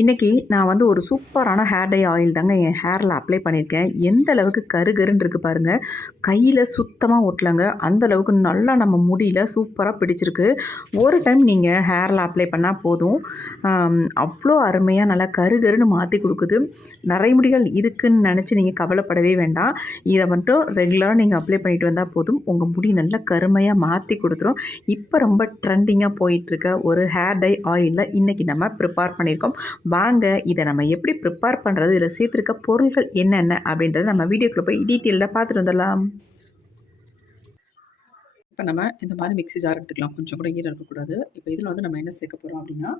இன்றைக்கி நான் வந்து ஒரு சூப்பரான ஹேர் டை ஆயில் தாங்க என் ஹேரில் அப்ளை பண்ணியிருக்கேன். எந்த அளவுக்கு கருகருன்னு இருக்குது பாருங்கள். கையில் சுத்தமாக ஒட்டலைங்க. அந்த அளவுக்கு நல்லா நம்ம முடியல சூப்பராக பிடிச்சிருக்கு. ஒரு டைம் நீங்கள் ஹேரில் அப்ளை பண்ணால் போதும். அவ்வளோ அருமையாக நல்லா கருகருன்னு மாற்றி கொடுக்குது. நரைமுடிகள் இருக்குதுன்னு நினச்சி நீங்கள் கவலைப்படவே வேண்டாம். இதை மட்டும் ரெகுலராக நீங்கள் அப்ளை பண்ணிட்டு வந்தால் போதும். உங்கள் முடி நல்லா கருமையாக மாற்றி கொடுத்துரும். இப்போ ரொம்ப ட்ரெண்டிங்காக போயிட்டுருக்க ஒரு ஹேர் டை ஆயிலில் இன்றைக்கி நம்ம ப்ரிப்பேர் பண்ணியிருக்கோம். வாங்க இதை நம்ம எப்படி ப்ரிப்பேர் பண்ணுறது, இதில் சேர்த்துருக்க பொருட்கள் என்னென்ன அப்படின்றத நம்ம வீடியோக்குள்ளே போய் டீட்டெயிலாக பார்த்துட்டு வந்துடலாம். இப்போ நம்ம இந்த மாதிரி மிக்ஸி ஜார் எடுத்துக்கலாம். கொஞ்சம் கூட ஈரம் இருக்கக்கூடாது. இப்போ இதில் வந்து நம்ம என்ன சேர்க்க போகிறோம் அப்படின்னா,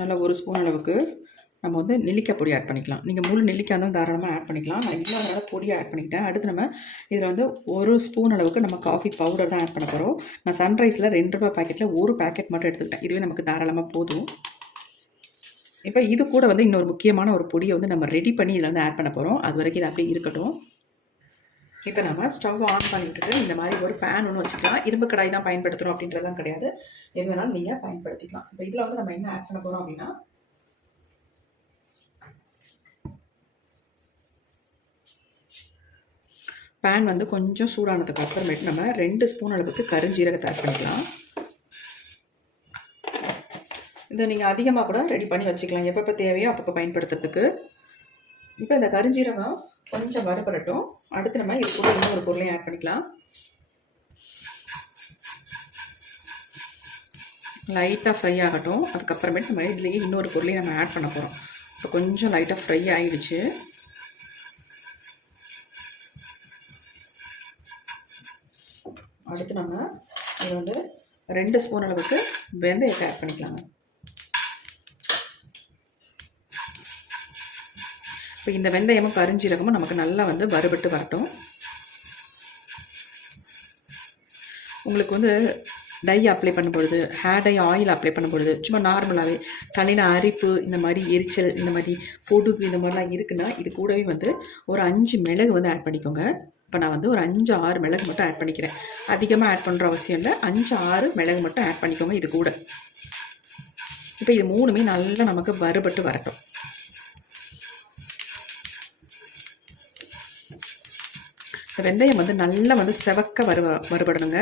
நல்லா ஒரு ஸ்பூன் அளவுக்கு நம்ம வந்து நெல்லிக்காய் பொடி ஆட் பண்ணிக்கலாம். நீங்கள் முழு நெல்லிக்காய் இருந்தாலும் தாராளமாக ஆட் பண்ணிக்கலாம். நான் இல்லாதனால பொடியை ஆட் பண்ணிக்கிட்டேன். அடுத்து நம்ம இதில் வந்து ஒரு ஸ்பூன் அளவுக்கு நம்ம காஃபி பவுடர் தான் ஆட் பண்ண போகிறோம். நான் சன்ரைஸில் ₹2 பாக்கெட்டில் ஒரு பேக்கெட் மட்டும் எடுத்துக்கிட்டேன். இதுவே நமக்கு தாராளமாக போதும். இப்போ இது கூட வந்து இன்னொரு முக்கியமான ஒரு பொடியை வந்து நம்ம ரெடி பண்ணி இதில் வந்து ஆட் பண்ண போகிறோம். அது வரைக்கும் இது அப்படியே இருக்கட்டும். இப்போ நம்ம ஸ்டவ் ஆன் பண்ணிவிட்டு இந்த மாதிரி ஒரு பேன் ஒன்று வச்சுக்கலாம். இரும்பு கடாய் தான் பயன்படுத்துகிறோம் அப்படின்றதான் கிடையாது. எது வேணாலும் நீங்கள் பயன்படுத்திக்கலாம். இப்போ இதில் வந்து நம்ம என்ன ஆட் பண்ண போகிறோம் அப்படின்னா, பேன் வந்து கொஞ்சம் சூடானதுக்கு அப்புறமேட்டு நம்ம 2 ஸ்பூன் அளவுக்கு கருஞ்சீரகத்தை ஆட் பண்ணிக்கலாம். இதை நீங்கள் அதிகமாக கூட ரெடி பண்ணி வச்சுக்கலாம், எப்பப்போ தேவையோ அப்பப்போ பயன்படுத்துறதுக்கு. இப்போ இந்த கருஞ்சீரகம் கொஞ்சம் வறுபடட்டும். அடுத்து நம்ம இது கூட இன்னொரு பொருளையும் ஆட் பண்ணிக்கலாம். லைட்டாக ஃப்ரை ஆகட்டும். அதுக்கப்புறமேட்டு நம்ம இதுலேயே இன்னொரு பொருளையும் நம்ம ஆட் பண்ண போகிறோம். இப்போ கொஞ்சம் லைட்டாக ஃப்ரை ஆகிடுச்சு. அடுத்து நம்ம இது வந்து 2 ஸ்பூன் அளவுக்கு வெந்தயத்தை ஆட் பண்ணிக்கலாங்க. இப்போ இந்த வெந்தயமும் கருஞ்சீரகமும் நமக்கு நல்லா வந்து வறுபட்டு வரட்டும். உங்களுக்கு வந்து டை அப்ளை பண்ணும் பொழுது, ஹேர் டை ஆயில் அப்ளை பண்ணும் பொழுது சும்மா நார்மலாகவே தலையில் அரிப்பு, இந்த மாதிரி எரிச்சல், இந்த மாதிரி பொடுகு, இந்த மாதிரிலாம் இருக்குன்னா இது கூடவே வந்து ஒரு 5 மிளகு வந்து ஆட் பண்ணிக்கோங்க. இப்போ நான் வந்து ஒரு 5-6 மிளகு மட்டும் ஆட் பண்ணிக்கிறேன். அதிகமாக ஆட் பண்ணுற அவசியம் இல்லை. 5-6 மிளகு மட்டும் ஆட் பண்ணிக்கோங்க இது கூட. இப்போ இது மூணுமே நல்லா நமக்கு வறுபட்டு வரட்டும். வெந்தயம் வந்து நல்லா வந்து செவக்க வறுபடணுங்க.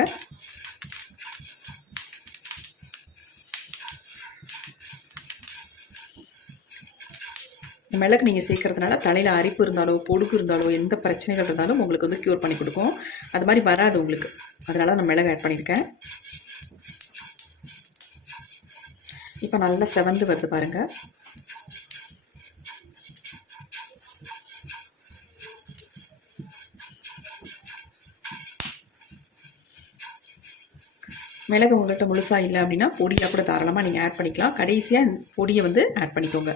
மிளகு நீங்கள் சேர்க்கறதுனால தலையில் அரிப்பு இருந்தாலோ பொடுகு இருந்தாலோ எந்த பிரச்சனைகள் இருந்தாலும் உங்களுக்கு வந்து க்யூர் பண்ணி கொடுக்கும். அது மாதிரி வராது உங்களுக்கு. அதனால நான் மிளகு ஆட் பண்ணியிருக்கேன். இப்போ நல்லா செவந்து வருது பாருங்கள். மிளகு உங்கள்கிட்ட முழுசாக இல்லை அப்படின்னா பொடியாக கூட தாராளமாக நீங்கள் ஆட் பண்ணிக்கலாம். கடைசியாக பொடியை வந்து ஆட் பண்ணிக்கோங்க.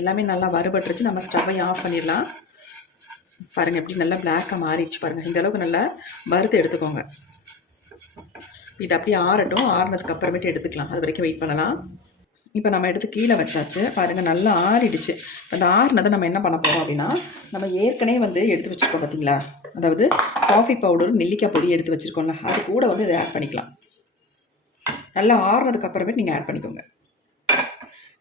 எல்லாமே நல்லா வறுபட்டுருச்சு. நம்ம ஸ்டவ்வை ஆஃப் பண்ணிடலாம். பாருங்கள் எப்படி நல்லா பிளாக்காக மாறிடுச்சு பாருங்கள். இந்த அளவுக்கு நல்லா வறுத்து எடுத்துக்கோங்க. இது அப்படியே ஆறட்டும். ஆறுனதுக்கு அப்புறமேட்டு எடுத்துக்கலாம். அது வரைக்கும் வெயிட் பண்ணலாம். இப்போ நம்ம எடுத்து கீழே வச்சாச்சு. பாருங்கள் நல்லா ஆறிடுச்சு. அந்த ஆறுனதை நம்ம என்ன பண்ண போகிறோம் அப்படின்னா, நம்ம ஏற்கனவே வந்து எடுத்து வச்சுருக்கோம் பார்த்தீங்களா, அதாவது காஃபி பவுடர், நெல்லிக்காய் பொடி எடுத்து வச்சுருக்கோம்ல, அது கூட வந்து இதை ஆட் பண்ணிக்கலாம். நல்லா ஆறுனதுக்கு அப்புறமேட்டு நீங்கள் ஆட் பண்ணிக்கோங்க.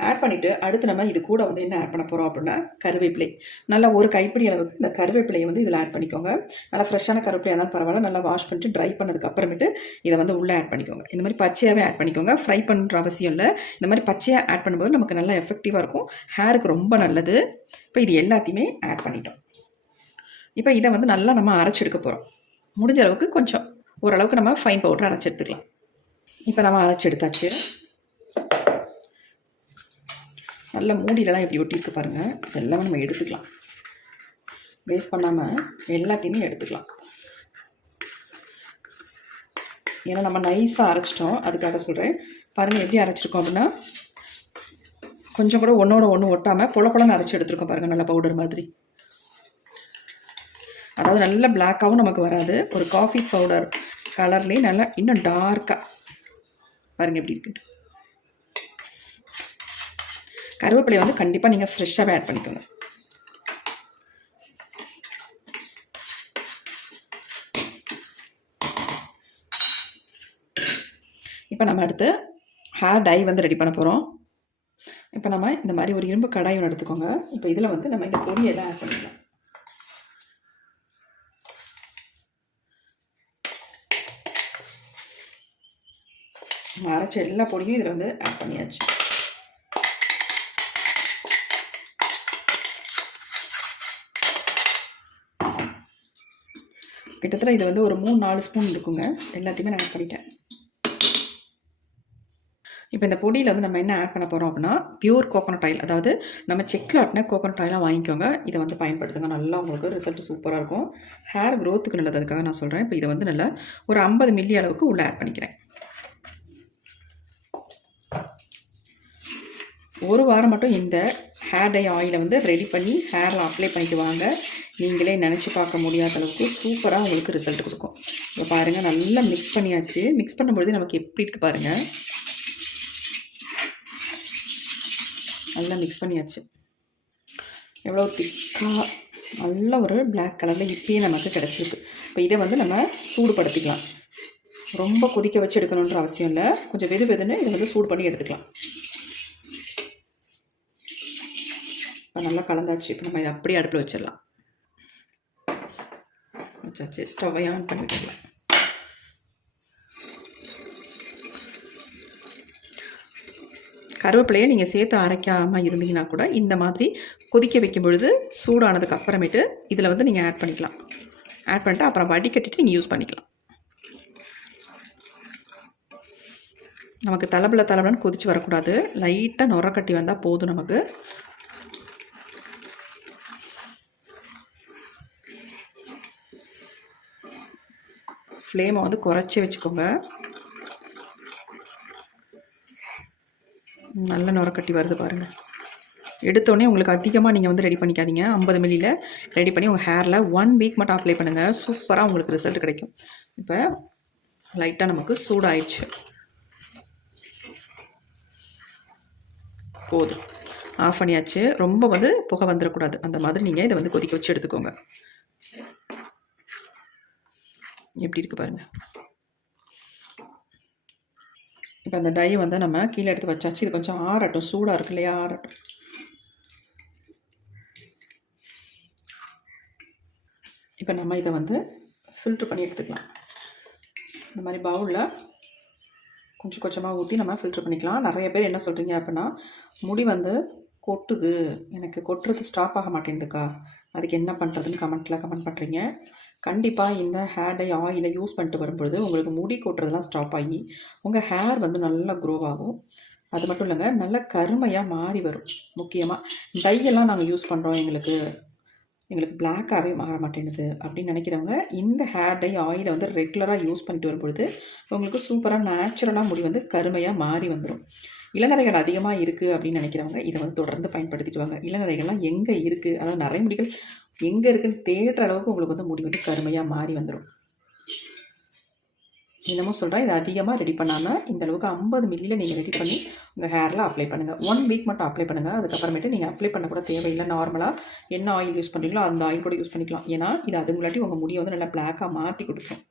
ஆட் பண்ணிவிட்டு அடுத்து நம்ம இது கூட வந்து என்ன ஆட் பண்ண போகிறோம் அப்படின்னா, கருவேப்பிலை. நல்லா ஒரு கைப்பிடி அளவுக்கு இந்த கருவேப்பிலையை வந்து இதில் ஆட் பண்ணிக்கோங்க. நல்லா ஃப்ரெஷ்ஷான கருவேப்பிலையாக இருந்தாலும் பரவாயில்ல. நல்லா வாஷ் பண்ணிட்டு ட்ரை பண்ணதுக்கு அப்புறமேட்டு இதை வந்து உள்ளே ஆட் பண்ணிக்கோங்க. இந்த மாதிரி பச்சையாகவே ஆட் பண்ணிக்கோங்க. ஃப்ரை பண்ணுற அவசியம் இல்லை. இந்த மாதிரி பச்சையாக ஆட் பண்ணும்போது நமக்கு நல்லா எஃபெக்டிவாக இருக்கும். ஹேருக்கு ரொம்ப நல்லது. இப்போ இது எல்லாத்தையுமே ஆட் பண்ணிட்டோம். இப்போ இதை வந்து நல்லா நம்ம அரைச்செடுக்க போகிறோம். முடிஞ்ச அளவுக்கு கொஞ்சம் ஓரளவுக்கு நம்ம ஃபைன் பவுடர் அரைச்சி எடுத்துக்கலாம். இப்போ நம்ம அரைச்சி எடுத்தாச்சு. நல்ல மூடியிலலாம் எப்படி ஒட்டியிருக்கு பாருங்கள். இதெல்லாமே நம்ம எடுத்துக்கலாம். வேஸ்ட் பண்ணாமல் எல்லாத்தையுமே எடுத்துக்கலாம். ஏன்னா நம்ம நைஸாக அரைச்சிட்டோம், அதுக்காக சொல்கிறேன். பாருங்கள் எப்படி அரைச்சிருக்கோம் அப்படின்னா, கொஞ்சம் கூட ஒன்றோட ஒன்று ஒட்டாமல் பொலப்பொலன்னு அரைச்சி எடுத்துருக்கோம் பாருங்கள். நல்ல பவுடர் மாதிரி. அதாவது நல்ல பிளாக்காகவும் நமக்கு வராது. ஒரு காஃபி பவுடர் கலர்லேயே நல்லா இன்னும் டார்க்காக பாருங்கள் எப்படி இருக்குட்டு. கருவேப்பிலை வந்து கண்டிப்பாக நீங்கள் ஃப்ரெஷ்ஷாகவே ஆட் பண்ணிக்கோங்க. இப்போ நம்ம அடுத்து ஹேர் டை வந்து ரெடி பண்ண போகிறோம். இப்போ நம்ம இந்த மாதிரி ஒரு இரும்பு கடாய் ஒன்று எடுத்துக்கோங்க. இப்போ இதில் வந்து நம்ம இந்த பொடியெல்லாம் ஆட் பண்ணிக்கலாம். அரைச்ச எல்லா பொடியும் இதில் வந்து ஆட் பண்ணியாச்சு. கிட்டத்தட்ட இது வந்து ஒரு 3-4 ஸ்பூன் இருக்குங்க. எல்லாத்தையுமே நான் ஆட் பண்ணிட்டேன். இப்போ இந்த பொடியில் வந்து நம்ம என்ன ஆட் பண்ண போகிறோம் அப்படின்னா, பியூர் கோகோனட் ஆயில், அதாவது நம்ம செக்கில் ஆட்டின கோகோனட் ஆயிலாக வாங்கிக்கோங்க. இதை வந்து பயன்படுத்துங்க. நல்லா உங்களுக்கு ரிசல்ட் சூப்பராக இருக்கும். ஹேர் க்ரோத்துக்கு நல்லது, அதுக்காக நான் சொல்கிறேன். இப்போ இதை வந்து நல்லா ஒரு 50 மில்லி அளவுக்கு உள்ளே ஆட் பண்ணிக்கிறேன். ஒரு வாரம் மட்டும் இந்த ஹேர் டை ஆயிலை வந்து ரெடி பண்ணி ஹேரில் அப்ளை பண்ணிட்டு வாங்க. நீங்களே நினச்சி பார்க்க முடியாத அளவுக்கு சூப்பராக உங்களுக்கு ரிசல்ட் கொடுக்கும். இப்போ பாருங்கள், நல்லா மிக்ஸ் பண்ணியாச்சு. மிக்ஸ் பண்ணும்பொழுது நமக்கு எப்படி இருக்குது பாருங்கள். நல்லா மிக்ஸ் பண்ணியாச்சு. எவ்வளோ திக்காக நல்ல ஒரு பிளாக் கலரில் இப்பயே நமக்கு கிடச்சிருக்கு. இப்போ இதை வந்து நம்ம சூடுபடுத்திக்கலாம். ரொம்ப கொதிக்க வச்சு எடுக்கணுன்ற அவசியம் இல்லை. கொஞ்சம் வெதுன்னு இதை வந்து சூடு பண்ணி எடுத்துக்கலாம். இப்போ நல்லா கலந்தாச்சு. இப்போ நம்ம இதை அப்படியே அடுப்பில் வச்சிடலாம். வச்சாச்சு. ஸ்டவ்வை ஆன் பண்ணி விட்டுடலாம். கருவேப்பிலையை நீங்கள் சேர்த்து அரைக்காமல் இருந்தீங்கன்னா கூட இந்த மாதிரி கொதிக்க வைக்கும் பொழுது சூடானதுக்கு அப்புறமேட்டு இதில் வந்து நீங்கள் ஆட் பண்ணிக்கலாம். ஆட் பண்ணிட்டு அப்புறம் வடிகட்டிட்டு நீங்கள் யூஸ் பண்ணிக்கலாம். நமக்கு தலபலன்னு கொதிச்சு வரக்கூடாது. லைட்டாக நுர கட்டி வந்தால் போதும் நமக்கு. ஃப்ளேமை வந்து குறைச்சி வச்சுக்கோங்க. நல்ல நுரக்கட்டி வருது பாருங்கள். எடுத்தோடனே உங்களுக்கு அதிகமாக நீங்கள் வந்து ரெடி பண்ணிக்காதீங்க. 50 மில்லியில் ரெடி பண்ணி உங்கள் ஹேரில் 1 வீக் மட்டும் அப்ளை பண்ணுங்கள். சூப்பராக உங்களுக்கு ரிசல்ட் கிடைக்கும். இப்போ லைட்டாக நமக்கு சூடாயிடுச்சு. போதும், ஆஃப் பண்ணியாச்சு. ரொம்ப வந்து புகை வந்துடக்கூடாது. அந்த மாதிரி நீங்கள் இதை வந்து கொதிக்க வச்சு எடுத்துக்கோங்க. எப்படி இருக்குது பாருங்கள். இப்போ அந்த டையை வந்து நம்ம கீழே எடுத்து வச்சாச்சு. இது கொஞ்சம் ஆறட்டும். சூடாக இருக்கு இல்லையா, ஆறட்டும். இப்போ நம்ம இதை வந்து ஃபில்ட்ரு பண்ணி எடுத்துக்கலாம். இந்த மாதிரி பவுலில் கொஞ்சம் கொஞ்சமாக ஊற்றி நம்ம ஃபில்ட்ரு பண்ணிக்கலாம். நிறைய பேர் என்ன சொல்கிறீங்க அப்படின்னா, முடி வந்து கொட்டுது, எனக்கு கொட்டுறது ஸ்டாப் ஆக மாட்டேங்குதுக்கா, அதுக்கு என்ன பண்ணுறதுன்னு கமெண்ட் பண்ணுறீங்க. கண்டிப்பாக இந்த ஹேர் டை ஆயிலை யூஸ் பண்ணிட்டு வரும்பொழுது உங்களுக்கு முடி கொட்டுறதுலாம் ஸ்டாப் ஆகி உங்கள் ஹேர் வந்து நல்லா க்ரோ ஆகும். அது மட்டும் இல்லைங்க, நல்லா கருமையாக மாறி வரும். முக்கியமாக டையெல்லாம் நாங்கள் யூஸ் பண்ணுறோம், எங்களுக்கு பிளாக்காகவே மாற மாட்டேங்குது அப்படின்னு நினைக்கிறவங்க இந்த ஹேர் டை ஆயிலை வந்து ரெகுலராக யூஸ் பண்ணிட்டு வரும்பொழுது உங்களுக்கு சூப்பராக நேச்சுரலாக முடி வந்து கருமையாக மாறி வந்துடும். இளநரைகள் அதிகமாக இருக்குது அப்படின்னு நினைக்கிறவங்க இதை வந்து தொடர்ந்து பயன்படுத்திட்டு வாங்க. இளநரைகள்லாம் எங்கே இருக்குது, அதாவது நிறைய முடிகள் எங்கே இருக்குன்னு தேடுற அளவுக்கு உங்களுக்கு வந்து முடி வந்து கருமையாக மாறி வந்துடும். இன்னமும் சொல்கிறேன், இதை அதிகமாக ரெடி பண்ணாமல் இந்த அளவுக்கு 50 மில்லியில் நீங்கள் ரெடி பண்ணி உங்கள் ஹேரில் அப்ளை பண்ணுங்கள். 1 வீக் மட்டும் அப்ளை பண்ணுங்கள். அதுக்கப்புறமேட்டு நீங்கள் அப்ளை பண்ண கூட தேவையில்லை. நார்மலாக என்ன ஆயில் யூஸ் பண்ணுறீங்களோ அந்த ஆயில் கூட யூஸ் பண்ணிக்கலாம். ஏன்னா இது அது முன்னாடி உங்கள் முடியை வந்து நல்லா பிளாக்காக மாற்றி கொடுக்கும்.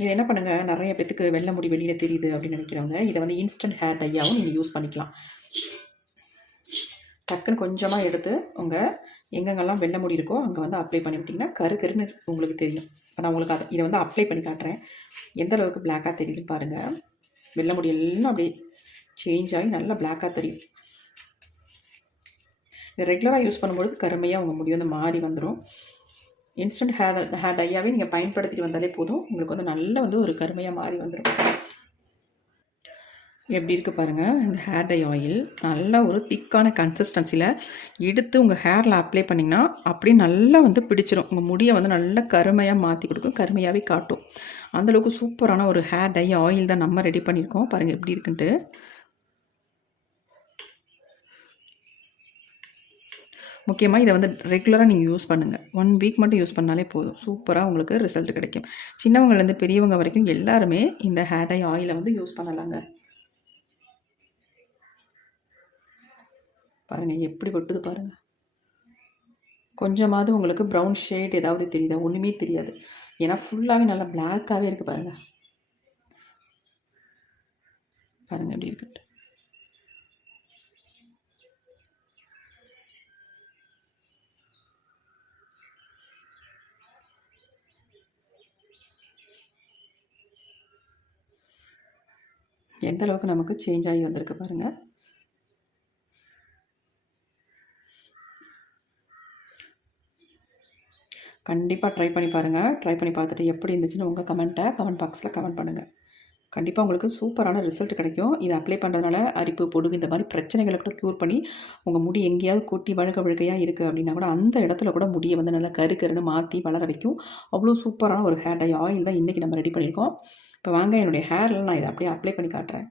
இது என்ன பண்ணுங்கள், நிறைய பேத்துக்கு வெள்ளை முடி வெளியில் தெரியுது அப்படின்னு நினைக்கிறவங்க இதை வந்து இன்ஸ்டன்ட் ஹேர் டையாகவும் நீங்கள் யூஸ் பண்ணிக்கலாம். டக்குன்னு கொஞ்சமாக எடுத்து உங்கள் எங்கெங்கெல்லாம் வெள்ளை முடி இருக்கோ அங்கே வந்து அப்ளை பண்ணிவிட்டிங்கன்னா கருன்னு உங்களுக்கு தெரியும். இப்போ நான் உங்களுக்கு இதை வந்து அப்ளை பண்ணி காட்டுறேன். எந்த அளவுக்கு பிளாக்காக தெரியுதுன்னு பாருங்கள். வெள்ளை முடி எல்லாம் அப்படியே சேஞ்ச் ஆகி நல்லா பிளாக்காக தெரியும். இதை ரெகுலராக யூஸ் பண்ணும்போது கருமையாக உங்கள் முடி வந்து மாறி வந்துடும். இன்ஸ்டன்ட் ஹேர் டையாகவே நீங்கள் பயன்படுத்திட்டு வந்தாலே போதும், உங்களுக்கு வந்து நல்லா வந்து ஒரு கருமையாக மாறி வந்துடும். எப்படி இருக்குது பாருங்கள். இந்த ஹேர் டை ஆயில் நல்லா ஒரு திக்கான கன்சிஸ்டன்சியில் எடுத்து உங்கள் ஹேரில் அப்ளை பண்ணிங்கன்னா அப்படியே நல்லா வந்து பிடிச்சிடும். உங்கள் முடியை வந்து நல்லா கருமையாக மாற்றி கொடுக்கும், கருமையாகவே காட்டும். அந்தளவுக்கு சூப்பரான ஒரு ஹேர் டை ஆயில் தான் நம்ம ரெடி பண்ணியிருக்கோம். பாருங்கள் எப்படி இருக்குன்ட்டு. முக்கியமாக இதை வந்து ரெகுலராக நீங்கள் யூஸ் பண்ணுங்கள். 1 வீக் மட்டும் யூஸ் பண்ணாலே போதும், சூப்பராக உங்களுக்கு ரிசல்ட் கிடைக்கும். சின்னவங்கலேருந்து பெரியவங்க வரைக்கும் எல்லாருமே இந்த ஹேர் டை ஆயிலை வந்து யூஸ் பண்ணலாங்க. பாருங்கள் எப்படி கொட்டுது பாருங்கள். கொஞ்சமாவது உங்களுக்கு ப்ரௌன் ஷேட் ஏதாவது தெரியுதா? ஒன்றுமே தெரியாது. ஏன்னா ஃபுல்லாகவே நல்லா பிளாக்காகவே இருக்குது பாருங்கள். பாருங்கள் எப்படி இருக்குன்ட்டு. எந்த அளவுக்கு நமக்கு சேஞ்ச் ஆகி வந்திருக்கு பாருங்கள். கண்டிப்பாக ட்ரை பண்ணி பாருங்கள். ட்ரை பண்ணி பார்த்துட்டு எப்படி இருந்துச்சுன்னு உங்கள் கமெண்ட் பாக்ஸில் கமெண்ட் பண்ணுங்கள். கண்டிப்பாக உங்களுக்கு சூப்பரான ரிசல்ட் கிடைக்கும். இதை அப்ளை பண்ணுறதுனால அரிப்பு, பொடுகு இந்த மாதிரி பிரச்சனைகளை கூட க்யூர் பண்ணி உங்கள் முடி எங்கேயாவது கொட்டி வழுக்கையாக இருக்குது அப்படின்னா கூட அந்த இடத்துல கூட முடியை வந்து நல்லா கருன்னு மாற்றி வளர வைக்கும். அவ்வளோ சூப்பரான ஒரு ஹேர் டை ஆயில் தான் இன்றைக்கி நம்ம ரெடி பண்ணியிருக்கோம். இப்போ வாங்க என்னுடைய ஹேரில் நான் இதை அப்படியே அப்ளை பண்ணி காட்டுறேன்.